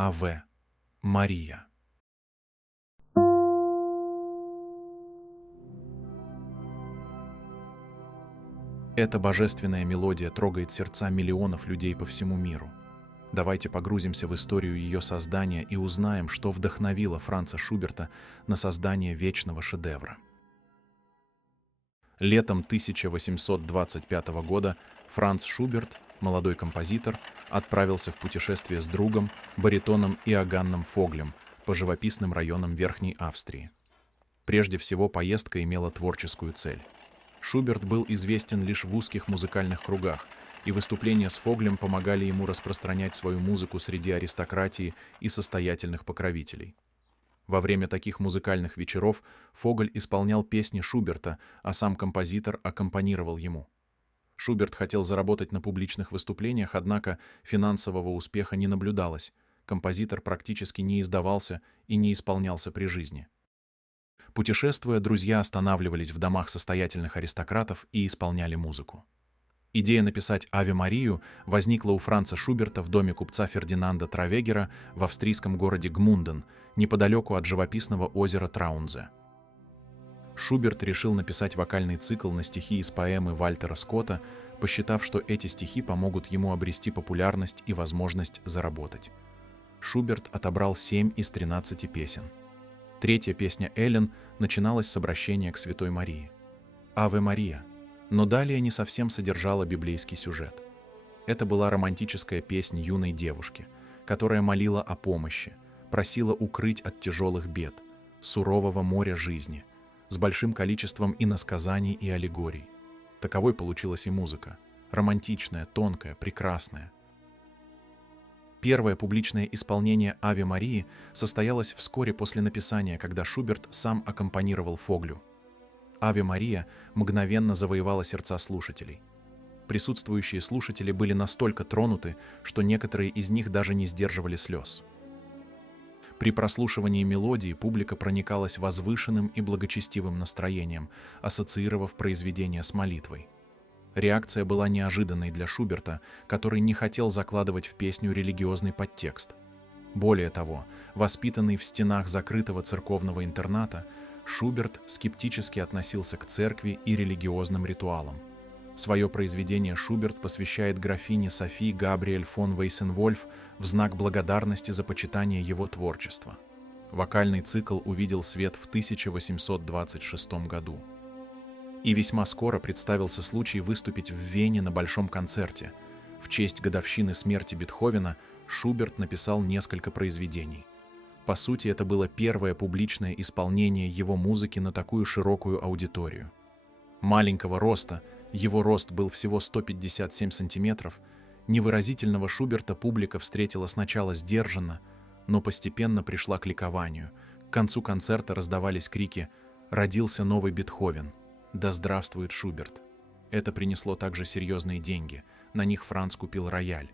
Аве Мария. Эта божественная мелодия трогает сердца миллионов людей по всему миру. Давайте погрузимся в историю ее создания и узнаем, что вдохновило Франца Шуберта на создание вечного шедевра. Летом 1825 года Франц Шуберт, молодой композитор, отправился в путешествие с другом, баритоном Иоганном Фоглем по живописным районам Верхней Австрии. Прежде всего, поездка имела творческую цель. Шуберт был известен лишь в узких музыкальных кругах, и выступления с Фоглем помогали ему распространять свою музыку среди аристократии и состоятельных покровителей. Во время таких музыкальных вечеров Фогль исполнял песни Шуберта, а сам композитор аккомпанировал ему. Шуберт хотел заработать на публичных выступлениях, однако финансового успеха не наблюдалось, композитор практически не издавался и не исполнялся при жизни. Путешествуя, друзья останавливались в домах состоятельных аристократов и исполняли музыку. Идея написать «Аве Марию» возникла у Франца Шуберта в доме купца Фердинанда Травегера в австрийском городе Гмунден, неподалеку от живописного озера Траунзе. Шуберт решил написать вокальный цикл на стихи из поэмы Вальтера Скотта, посчитав, что эти стихи помогут ему обрести популярность и возможность заработать. Шуберт отобрал 7 из 13 песен. Третья песня «Эллен» начиналась с обращения к Святой Марии. «Аве Мария», но далее не совсем содержала библейский сюжет. Это была романтическая песнь юной девушки, которая молила о помощи, просила укрыть от тяжелых бед, сурового моря жизни, с большим количеством иносказаний и аллегорий. Таковой получилась и музыка. Романтичная, тонкая, прекрасная. Первое публичное исполнение «Аве Марии» состоялось вскоре после написания, когда Шуберт сам аккомпанировал Фоглю. «Аве Мария» мгновенно завоевала сердца слушателей. Присутствующие слушатели были настолько тронуты, что некоторые из них даже не сдерживали слез. При прослушивании мелодии публика проникалась возвышенным и благочестивым настроением, ассоциировав произведение с молитвой. Реакция была неожиданной для Шуберта, который не хотел закладывать в песню религиозный подтекст. Более того, воспитанный в стенах закрытого церковного интерната, Шуберт скептически относился к церкви и религиозным ритуалам. Свое произведение Шуберт посвящает графине Софии Габриэль фон Вейсенвольф в знак благодарности за почитание его творчества. Вокальный цикл увидел свет в 1826 году. И весьма скоро представился случай выступить в Вене на большом концерте. В честь годовщины смерти Бетховена Шуберт написал несколько произведений. По сути, это было первое публичное исполнение его музыки на такую широкую аудиторию. Маленького роста, его рост был всего 157 сантиметров, невыразительного Шуберта публика встретила сначала сдержанно, но постепенно пришла к ликованию. К концу концерта раздавались крики «Родился новый Бетховен! Да здравствует Шуберт!». Это принесло также серьезные деньги, на них Франц купил рояль.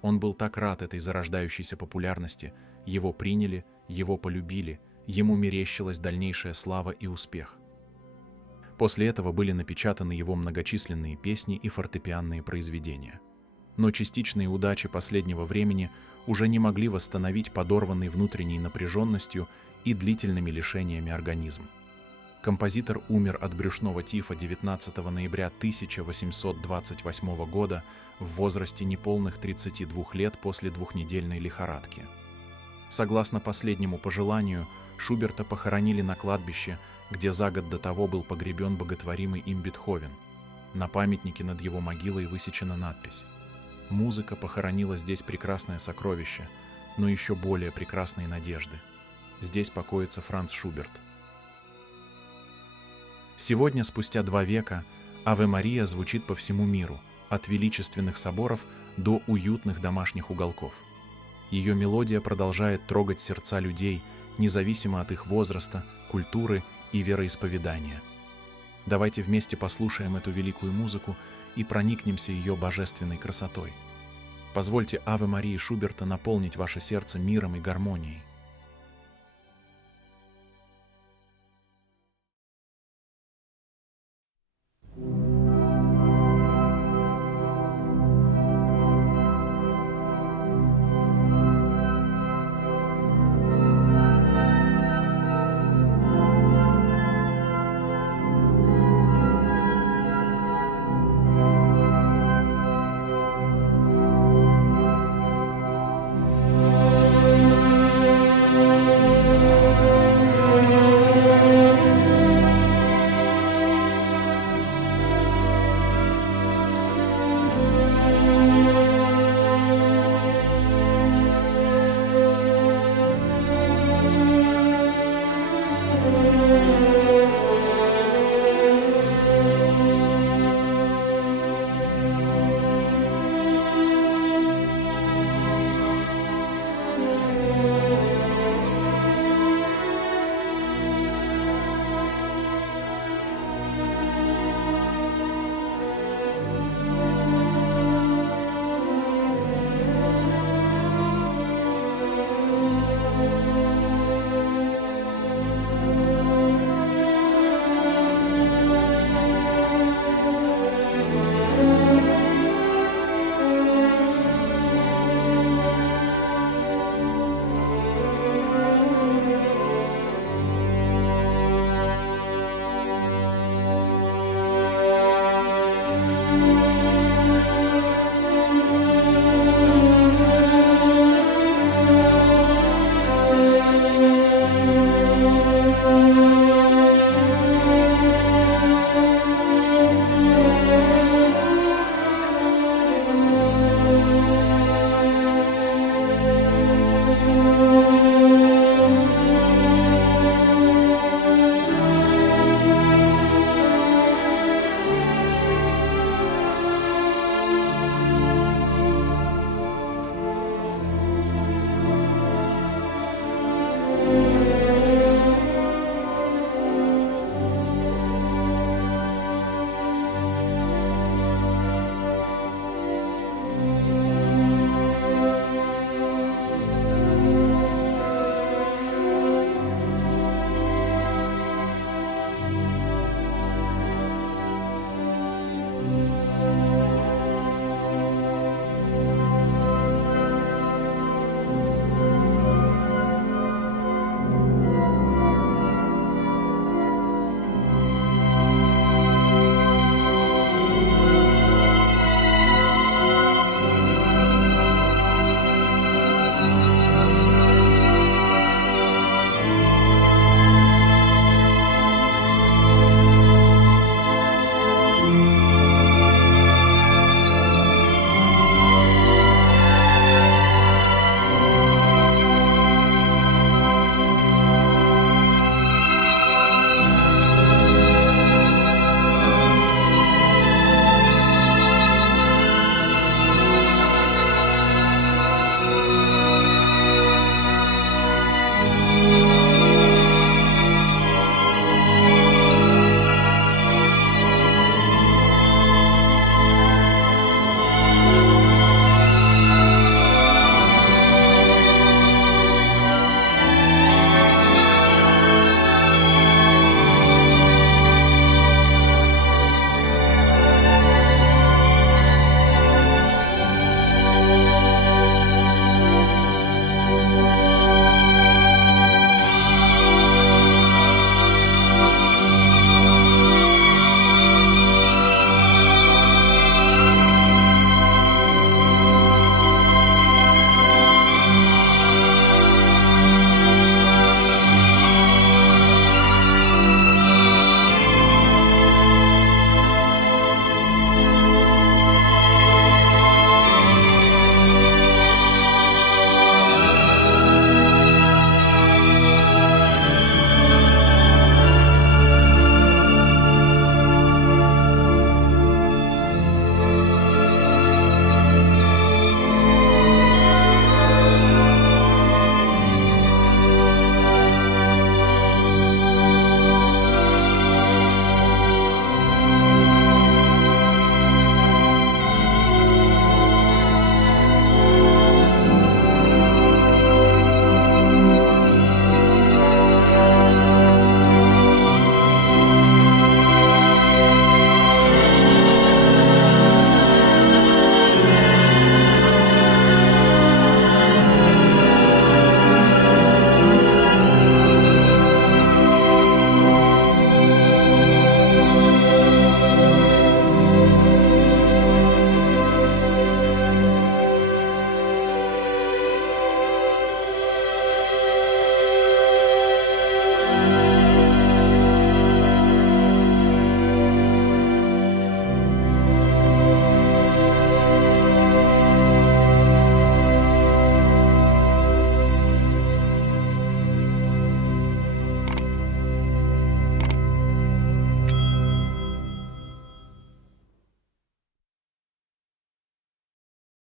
Он был так рад этой зарождающейся популярности, его приняли, его полюбили, ему мерещилась дальнейшая слава и успех. После этого были напечатаны его многочисленные песни и фортепианные произведения. Но частичные удачи последнего времени уже не могли восстановить подорванный внутренней напряженностью и длительными лишениями организм. Композитор умер от брюшного тифа 19 ноября 1828 года в возрасте неполных 32 лет после двухнедельной лихорадки. Согласно последнему пожеланию, Шуберта похоронили на кладбище, где за год до того был погребен боготворимый им Бетховен. На памятнике над его могилой высечена надпись: «Музыка похоронила здесь прекрасное сокровище, но еще более прекрасные надежды. Здесь покоится Франц Шуберт». Сегодня, спустя 2 века, «Аве Мария» звучит по всему миру, от величественных соборов до уютных домашних уголков. Ее мелодия продолжает трогать сердца людей, независимо от их возраста, культуры и вероисповедания. Давайте вместе послушаем эту великую музыку и проникнемся ее божественной красотой. Позвольте «Аве Марии» Шуберта наполнить ваше сердце миром и гармонией.